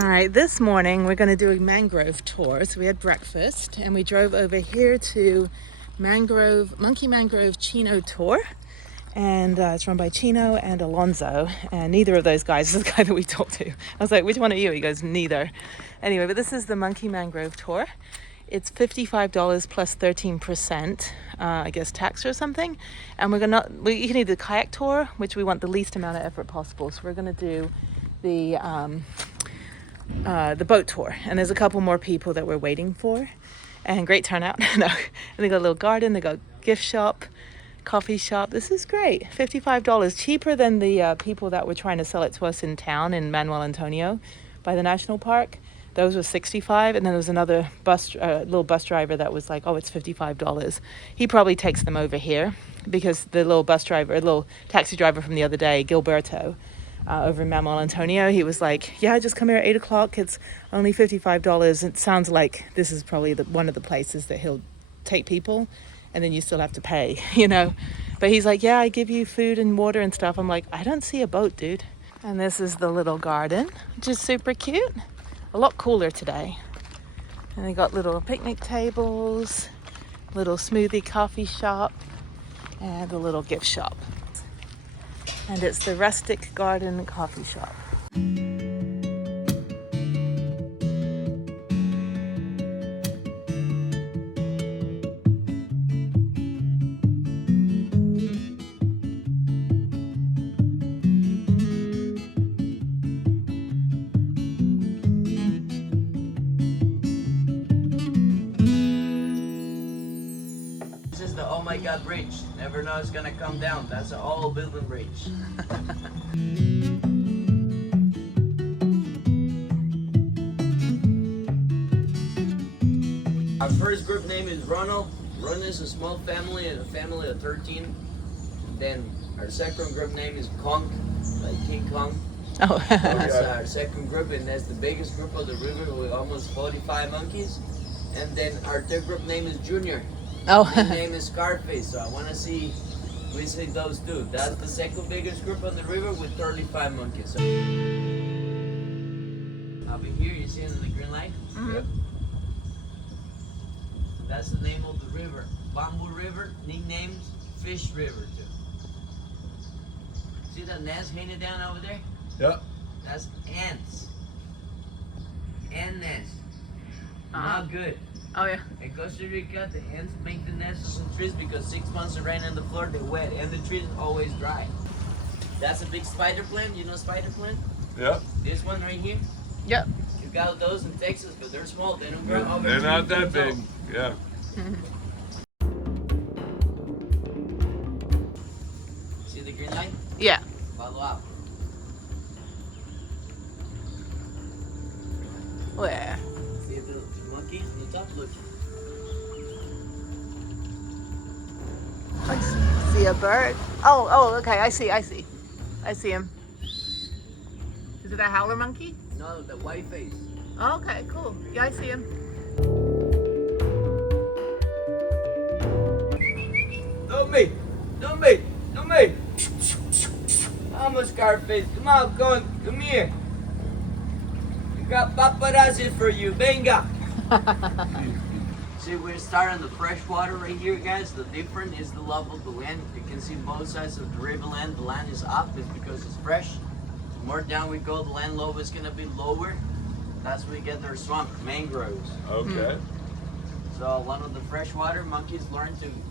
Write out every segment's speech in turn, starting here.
All right, this morning we're going to do a mangrove tour. So we had breakfast and we drove over here to Monkey Mangrove Chino Tour. And it's run by Chino and Alonzo. And neither of those guys is the guy that we talked to. I was like, which one are you? He goes, neither. Anyway, but this is the Monkey Mangrove Tour. It's $55 plus 13%, I guess, tax or something. And you can either kayak tour, which we want the least amount of effort possible. So we're going to do the boat tour, and there's a couple more people that we're waiting for, and great turnout. No, and they got a little garden, they got gift shop, coffee shop. This is great. $55, cheaper than the people that were trying to sell it to us in town in Manuel Antonio by the national park. Those were $65, and then there was another little bus driver that was like, oh, it's $55. He probably takes them over here because the little taxi driver from the other day, Gilberto, over in Manuel Antonio, he was like, yeah, just come here at 8 o'clock. It's only $55. It sounds like this is probably one of the places that he'll take people, and then you still have to pay, you know. But he's like, yeah, I give you food and water and stuff. I'm like, I don't see a boat, dude. And this is the little garden, which is super cute. A lot cooler today. And they got little picnic tables, little smoothie coffee shop, and a little gift shop. And it's the Rustic Garden Coffee Shop. This is the oh my god bridge. Never know it's gonna come down. That's an all building bridge. Our first group name is Ronald. Ron is a small family and a family of 13. Then our second group name is Kong, like King Kong. Oh. That's our second group, and that's the biggest group of the river with almost 45 monkeys. And then our third group name is Junior. Oh. His name is Scarface, so I want to see, we see those two. That's the second biggest group on the river with 35 monkeys. So, over here, you see it in the green light? Mm-hmm. Yep. That's the name of the river. Bamboo River, nicknamed Fish River too. See that nest hanging down over there? Yep. That's ants. Ant nest. Not good. Oh yeah. In Costa Rica, the ants make the nests in trees because 6 months of rain on the floor, they're wet, and the trees are always dry. That's a big spider plant. You know spider plant? Yep. This one right here. Yep. You got those in Texas, but they're small. They don't grow over. They're not 2 that feet big. tall. Yeah. See the green light? Yeah. Follow up. Where? See the monkey on the top? Look. I see a bird. Oh, okay. I see him. Is it a howler monkey? No, the white face. Oh, okay, cool. Yeah, I see him. Don't me! Don't me! Don't me! I'm a Scarface. Come on, come here. We got paparazzi for you. Venga! See, we're starting the fresh water right here, guys. The difference is the level of the land. You can see both sides of the river land. The land is up. It's because it's fresh. The more down we go, the land level is going to be lower. That's where we get their swamp, mangroves. Okay. So one of the freshwater monkeys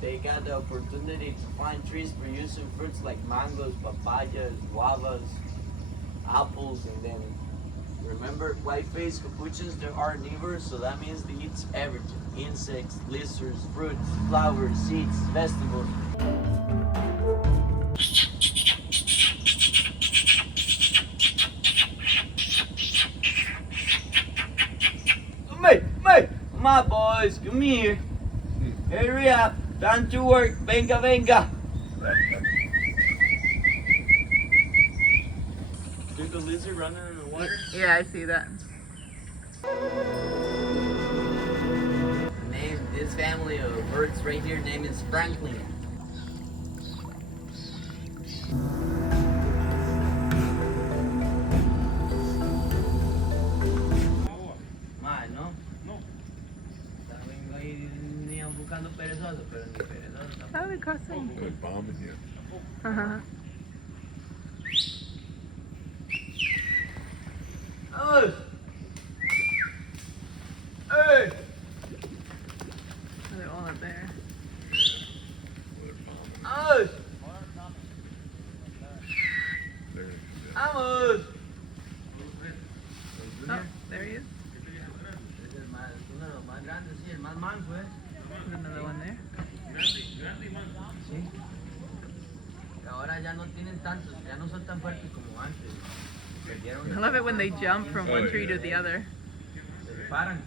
they got the opportunity to find trees producing fruits like mangoes, papayas, guavas, apples, and then remember white-faced capuchins, they're carnivores, so that means they eat everything. Insects, lizards, fruits, flowers, seeds, vegetables. Come on, boys, come here. Hurry up, time to work. Venga, venga. See the lizard running in the water? Yeah, I see that. This family of birds right here, name is Franklin. crossing? They're bombing you. Uh-huh. Vamos! Hey! They're all up there. They're bombing. Vamos! They're Vamos! Oh, there he is. Es el más, uno de los más grandes, sí, el más manso, ¿eh? There's another one there. Sí. Y ahora ya no tienen tantos, ya no son tan fuertes como antes. Perdieron. I love it when they jump from one tree to the other. Se separan.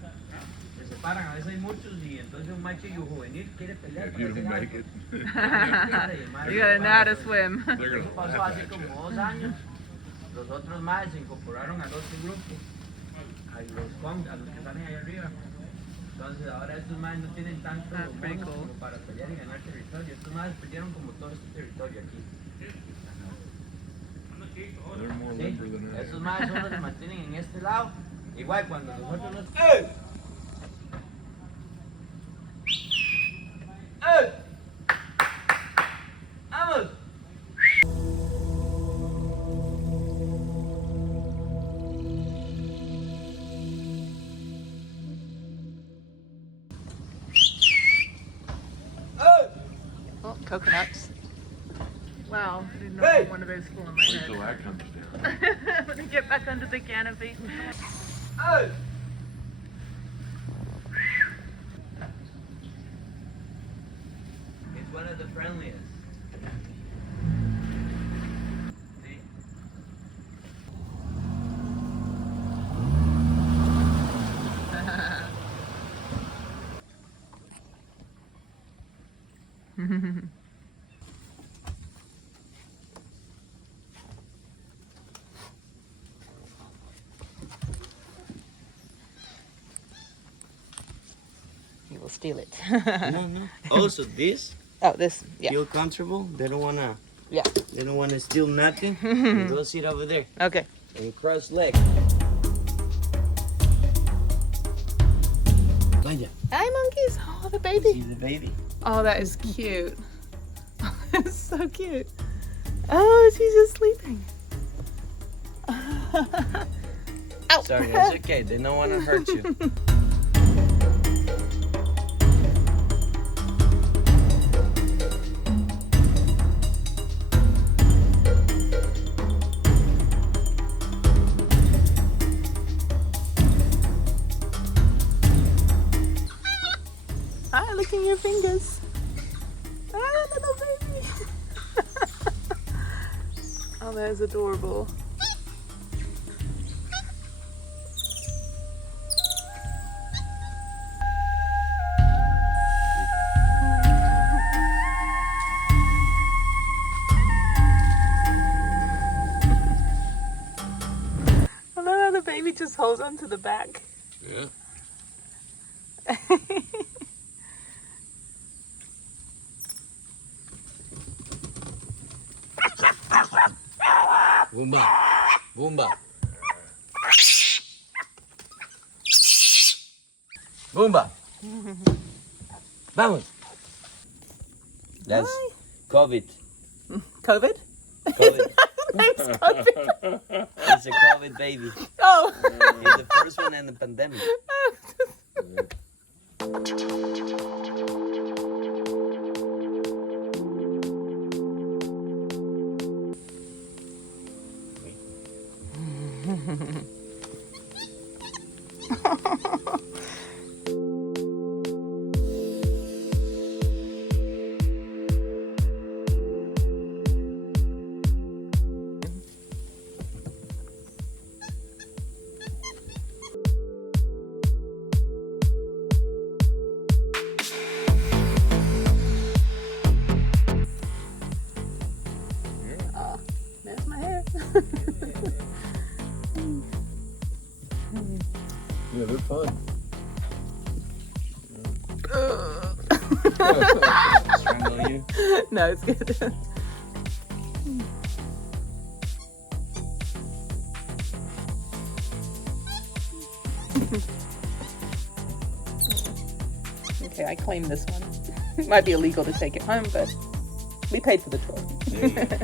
Se separan. A veces hay muchos y entonces un macho juvenil quiere pelear. If you don't make it, You gotta know how to swim. they're Eso pasó gonna hace como 2 años. Los otros más se incorporaron al otro grupo, a los que salen ahí arriba. Entonces ahora estos más no tienen tanto That's pretty monos cool. como para pelear y ganar territorio. Estos más perdieron como todo este territorio aquí. They're more ¿Sí? limber than I Estos am. más solo se mantienen en este lado. Igual cuando nosotros nos... ¡Ey! ¡Ey! ¡Vamos! Oh, coconuts. Wow, I didn't know Hey! one of those flew on my Wait till head. that comes down. Let me get back under the canopy. ¡Ey! It's one of the friendliest. See? You will steal it. No. Also, this Oh, this, yeah. feel comfortable. They don't wanna. Yeah. They don't wanna steal nothing. You go sit over there Okay. and cross leg. Vaya. Hi, monkeys. Oh, the See baby. the baby. Oh, that is cute. It's so cute. Oh, she's just sleeping. Ow. Sorry, that's okay. They don't wanna hurt you. Ah, look at your fingers. Ah, little baby. Oh, that is adorable. I love how the baby just holds onto the back. Yeah. Boomba. Boomba. Boomba. Vamos. That's Hi. COVID. COVID? COVID. Name's COVID. It's a COVID baby. Oh. It's the first one in the pandemic. Oh, there's my hair. Yeah, they're fun. Strangle you. No, it's good. Okay, I claim this one. It might be illegal to take it home, but We paid for the tour. There you go.